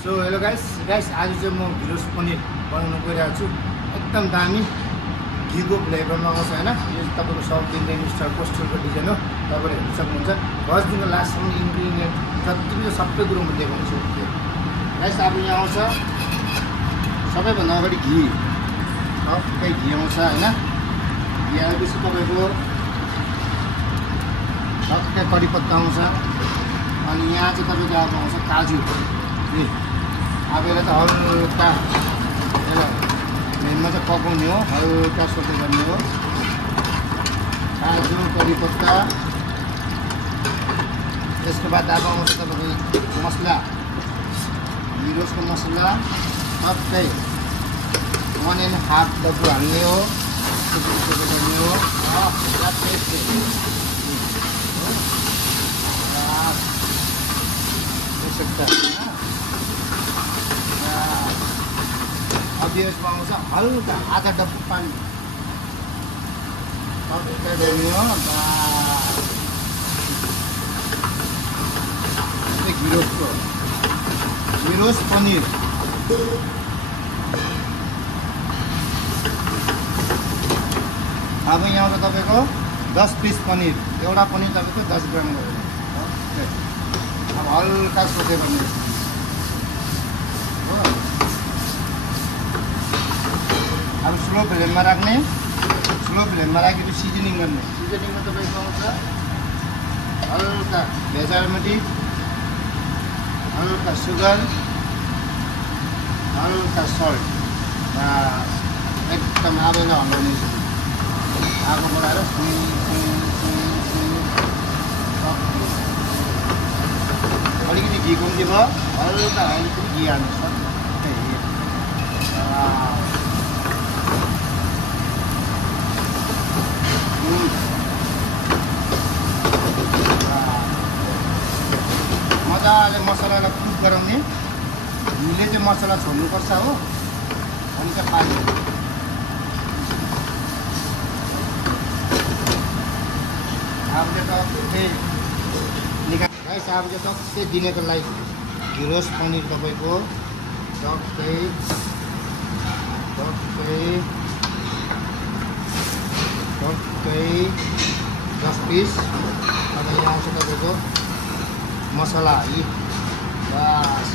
So hello guys आज चाहिँ म घिरोस पनिर बनाउन गइरहेको छु। एकदम दामी घिउको फ्लेभरमा आउँछ हैन। यो तपाईको साउथ इन्डियन स्टाइल पोस्टरको डिजाइन हो, तपाईले हेर्न सक्नुहुन्छ। फर्स्टदेखि लास्टसम्म इन्ग्रेडिएन्ट जति पनि सबै कुरो म देखाउँछु। गाइस अब यहाँ आउँछ सबैभन्दा अगाडि घि, टक्कै घि आउँछ हैन। घि आएपछि तपाईको टक्कै कडी पत्ता आउँछ। अनि यहाँ चाहिँ तपाईको अब आउँछ काजु। अब यसलाई त हल्का मेनमा चाहिँ पकाउने हो, हल्का सोटे गर्ने हो। काजु कडी पत्ता, त्यसको बाद अब आउँछ तपाईँको मसला, घिरोसको मसला टक्कै 1.5 डब्बु हाल्ने हो, गर्ने हो। अब यसमा आउँछ हल्का आधा डब्बु पानी टक्कै गर्ने हो। घिरोस पनिर अब यहाँ आउँछ तपाईँको 10 पिस पनिर। एउटा पनिर तपाईँको 10 ग्राम गरेर। अब हल्का सोटे गर्ने हो। अब स्लो फ्लेममा राख्ने, स्लो फ्लेममा राखेर सिजनिङ गर्ने। सिजनिङमा तपाईँको आउँछ हल्का भेजालमटी, हल्का सुगर, हल्का सल्ट। एकदम आगोलाई हल्लाउने, आगो बढाएर अलिकति घि कम्ती भयो, हल्का अलिकति घि हाल्नु छ। मजाले मसलालाई कुक गराउने। घिले चाहिँ मसला छोड्नुपर्छ हो। अनि चाहिँ पानी, अब चाहिँ टक्कै गाइस अब चाहिँ टक्कै दिनको लागि घिरोस पनिर तपाईँको टक्कै 10 पिस। अब यहाँ आउँछ तपाईँको मसला हाली। बस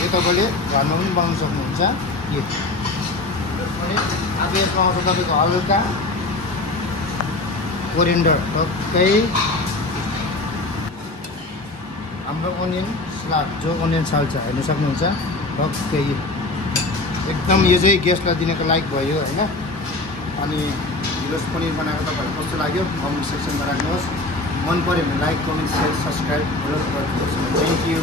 यो तपाईँले घरमा पनि बनाउनु सक्नुहुन्छ। अब यसमा आउँछ तपाईँको हल्का कोरिएन्डर, टक्कै हाम्रो अनियन सलाद, जो अनियन साल्छ हेर्न सक्नुहुन्छ। टक्कै एकदम यो चाहिँ गेस्टलाई दिनको लायक भयो होइन। अनि घिरोस पनिर बनाएको तपाईँहरूलाई कस्तो लाग्यो कमेन्ट सेक्सनमा राख्नुहोस्। मन पऱ्यो भने लाइक, कमेन्ट, सेयर, सब्सक्राइब गरिदिनुहोस्। Thank you.